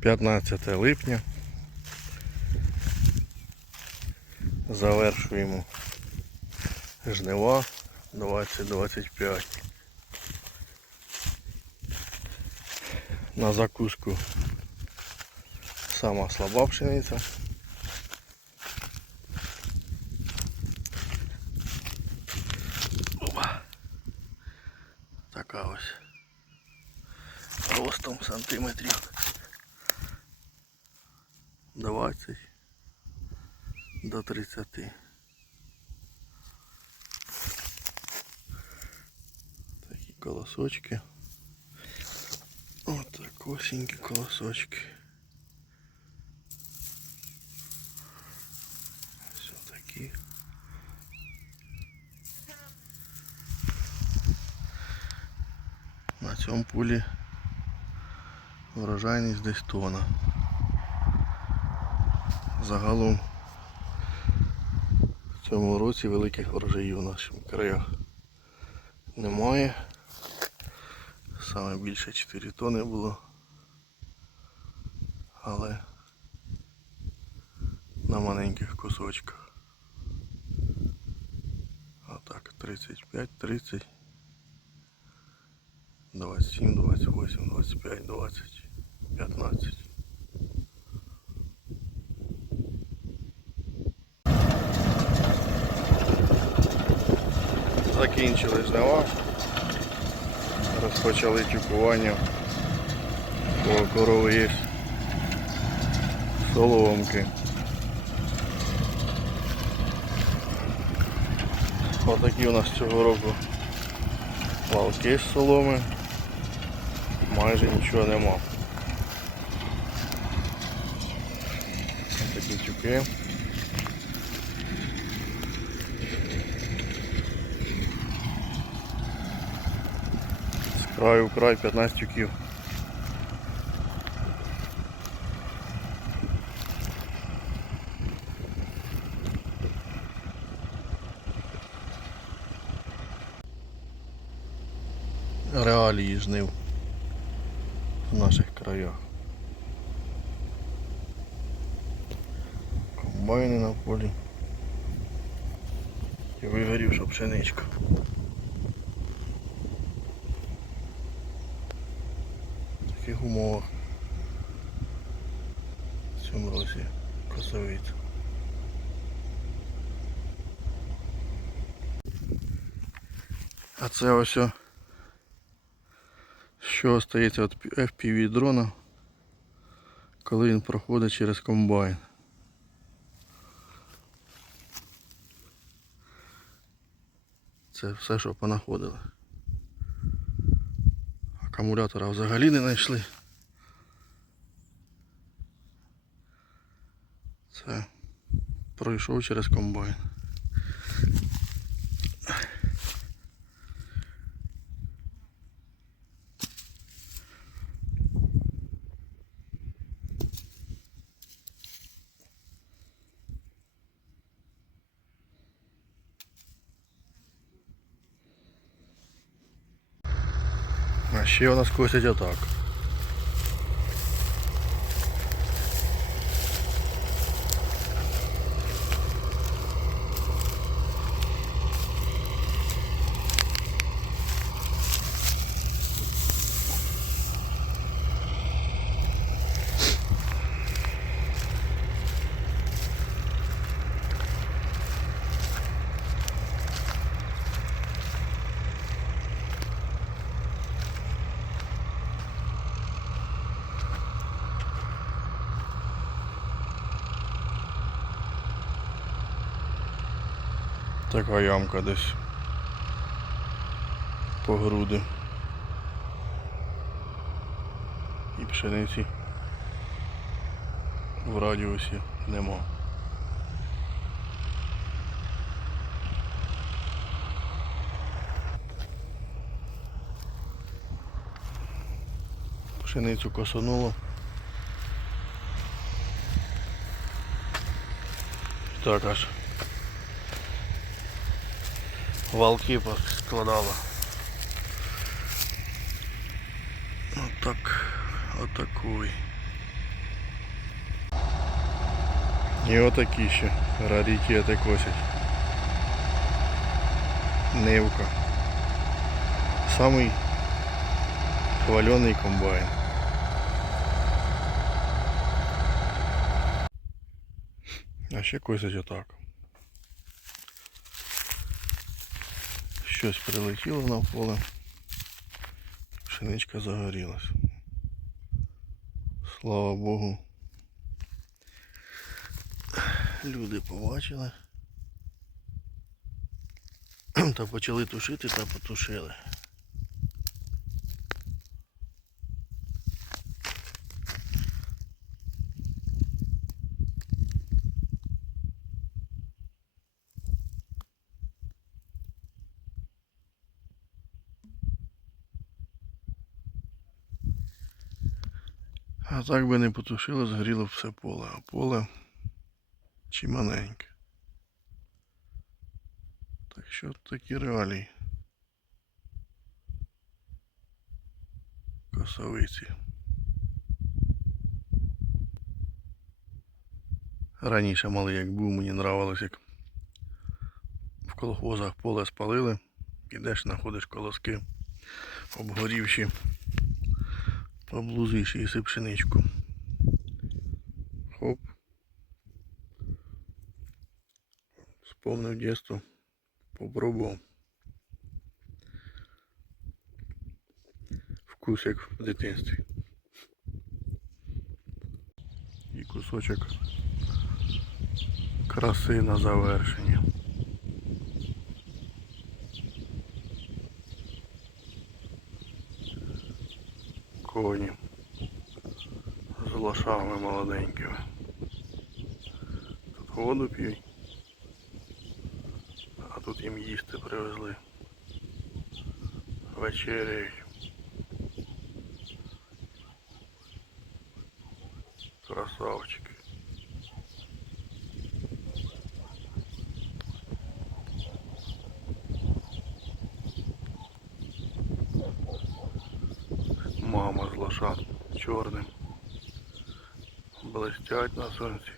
15 липня. Завершуємо жнива 2025. На закуску сама слаба пшениця. Така ось. Ростом сантиметрів 20 до 30. Такі колосочки. Отак осінькі колосочки. Ось такі. На цьому пулі врожайність десь тона. Загалом в цьому році великих врожаїв в наших краях немає. Саме більше 4 тони було. Але на маленьких кусочках. Отак, 35, 30, 27, 28, 25, 20, 15. Закінчили жнива. Розпочали тюкування. По корови є соломки. Отакі у нас цього року валки з соломи. Майже нічого нема. Такі тюки. Краю в край 15 тюків. Реалії жнив в наших краях. Комбайни на полі. І вигорівша пшеничка. Таких умовах в цьому році косовиця. А це ось що остається від FPV дрона, коли він проходить через комбайн. Це все, що понаходили. Акумулятора взагалі не знайшли. Це пройшов через комбайн. Ще у нас косять отак. Така ямка десь по груди. І пшениці в радіусі нема. Пшеницю косануло. Так аж валки складала. такой, и вот такие еще раритеты косять. Невка. самый хвалений комбайн. А вообще косить косять отак. Щось прилетіло навколо. Пшеничка загорілась. Слава Богу. Люди побачили. Та почали тушити та потушили. А так би не потушило, згоріло все поле, а поле чиманеньке. Так що такі реалії. Косовиці. Раніше малий як був, мені нравилось, як в колхозах поле спалили, ідеш, знаходиш колоски, обгорівші, облузиш си пшеничку. Хоп. Вспомнив дійство, попробував. Вкус як в дитинстві. І кусочок краси на завершення. Коні з лошами молоденькими. Тут воду п'ють, а тут їм їсти привезли. Вечеряють. Красавчики. Чорним. Блестять на сонці.